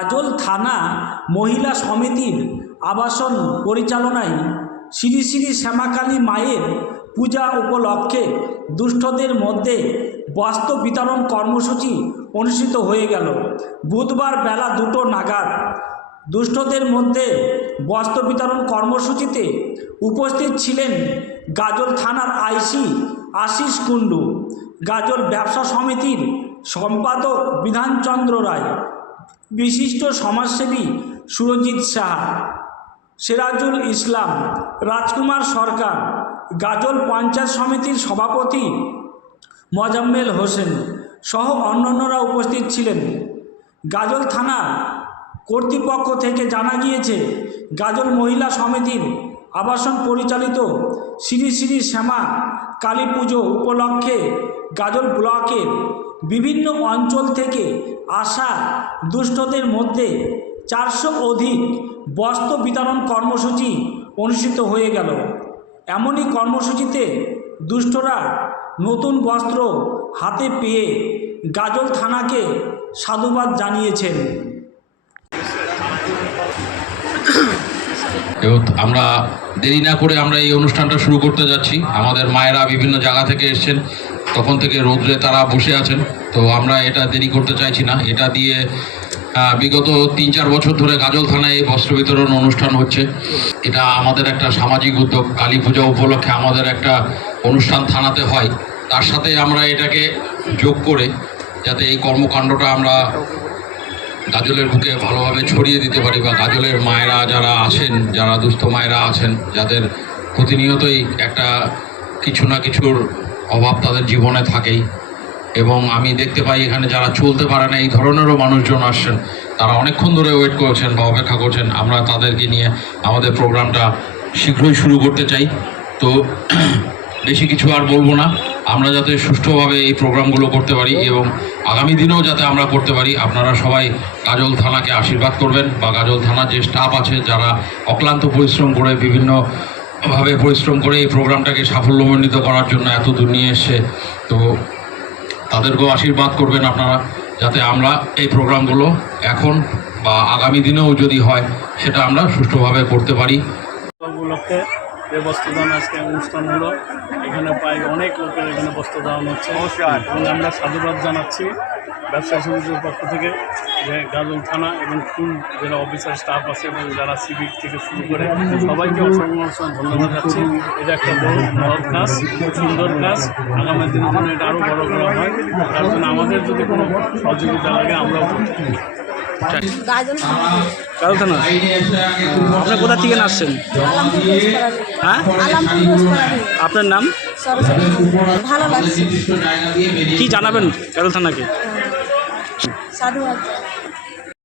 গাজল থানা মহিলা সমিতির আবাসন পরিচালনায় শ্রী শ্রী শ্যামাকালী মায়ের পূজা উপলক্ষে দুস্থদের মধ্যে বস্ত্র বিতরণ কর্মসূচি অনুষ্ঠিত হয়ে গেল। বুধবার বেলা 2টো নাগাদ দুস্থদের মধ্যে বস্ত্র বিতরণ কর্মসূচিতে উপস্থিত ছিলেন গাজল থানার আইসি আশিস কুণ্ডু, গাজল ব্যবসা সমিতির সম্পাদক বিধানচন্দ্র রায়, বিশিষ্ট সমাজসেবী সুরজিৎ সাহা, সিরাজুল ইসলাম, রাজকুমার সরকার, গাজল পঞ্চায়েত সমিতির সভাপতি মোজাম্মেল হোসেন সহ অন্যান্যরা উপস্থিত ছিলেন। গাজল থানা কর্তৃপক্ষ থেকে জানা গিয়েছে, গাজল মহিলা সমিতির আবাসন পরিচালিত শ্রী শ্রী শ্যামা কালী পুজো উপলক্ষে গাজল ব্লকের বিভিন্ন অঞ্চল থেকে আসা দুস্থদের মধ্যে 400 অধিক বস্ত্র বিতরণ কর্মসূচি অনুষ্ঠিত হয়ে গেল। এমনই কর্মসূচিতে দুস্থরা নতুন বস্ত্র হাতে পেয়ে গাজল থানাকে সাধুবাদ জানিয়েছেন। আমরা দেরি না করে আমরা এই অনুষ্ঠানটা শুরু করতে যাচ্ছি। আমাদের মায়েরা বিভিন্ন জায়গা থেকে এসছেন, তখন থেকে রৌদ্রে তারা বসে আছেন, তো আমরা এটা দেরি করতে চাইছি না। এটা দিয়ে বিগত 3-4 বছর ধরে গাজল থানায় এই বস্ত্র বিতরণ অনুষ্ঠান হচ্ছে। এটা আমাদের একটা সামাজিক উদ্যোগ। কালী পূজা উপলক্ষে আমাদের একটা অনুষ্ঠান থানাতে হয়, তার সাথে আমরা এটাকে যোগ করে যাতে এই কর্মকাণ্ডটা আমরা গাজলের বুকে ভালোভাবে ছড়িয়ে দিতে পারি, বা গাজলের মায়েরা যারা আছেন, যারা দুস্থ মায়েরা আছেন, যাদের প্রতিনিয়তই একটা কিছু না কিছুর অভাব তাদের জীবনে থাকেই, এবং আমি দেখতে পাই এখানে যারা চলতে পারে না এই ধরনেরও মানুষজন আসছেন, তারা অনেকক্ষণ ধরে ওয়েট করছেন বা অপেক্ষা করছেন। আমরা তাদেরকে নিয়ে আমাদের প্রোগ্রামটা শীঘ্রই শুরু করতে চাই। তো বেশি কিছু আর বলবো না, আমরা যাতে সুষ্ঠুভাবে এই প্রোগ্রামগুলো করতে পারি এবং আগামী দিনেও যাতে আমরা করতে পারি। আপনারা সবাই গাজল থানাকে আশীর্বাদ করবেন, বা গাজল থানার যে স্টাফ আছে যারা অক্লান্ত পরিশ্রম করে বিভিন্নভাবে পরিশ্রম করে এই প্রোগ্রামটাকে সাফল্যমণ্ডিত করার জন্য এত দূর নিয়ে এসছে, তো তাদেরকেও আশীর্বাদ করবেন আপনারা, যাতে আমরা এই প্রোগ্রামগুলো এখন বা আগামী দিনেও যদি হয় সেটা আমরা সুষ্ঠুভাবে করতে পারি। উপলক্ষে যে বস্ত্রদান আজকে অনুষ্ঠান হলো, এখানে প্রায় অনেক লোকের এখানে বস্ত্রদান হচ্ছে, এবং আমরা সাধুবাদ জানাচ্ছি ব্যবসায়ী সমিতির পক্ষ থেকে, যে গাজল থানা এবং ফুল যারা অফিসার স্টাফ আছে এবং যারা সিভিক থেকে শুরু করে সবাইকে অসংখ্য ধন্যবাদ যাচ্ছি। এটা একটা বড় কাজ, সুন্দর কাজ। আগামী দিনের জন্য এটা আরও বড় করা হয়, তার জন্য আমাদের যদি কোনো সহযোগিতা লাগে আমরাও গাজল থানা। আপনি কোথা থেকে আসছেন? হ্যাঁ, আপনার নাম? ভালো লাগছে। কি জানাবেন গাজল থানাকে? সাধুবাদ।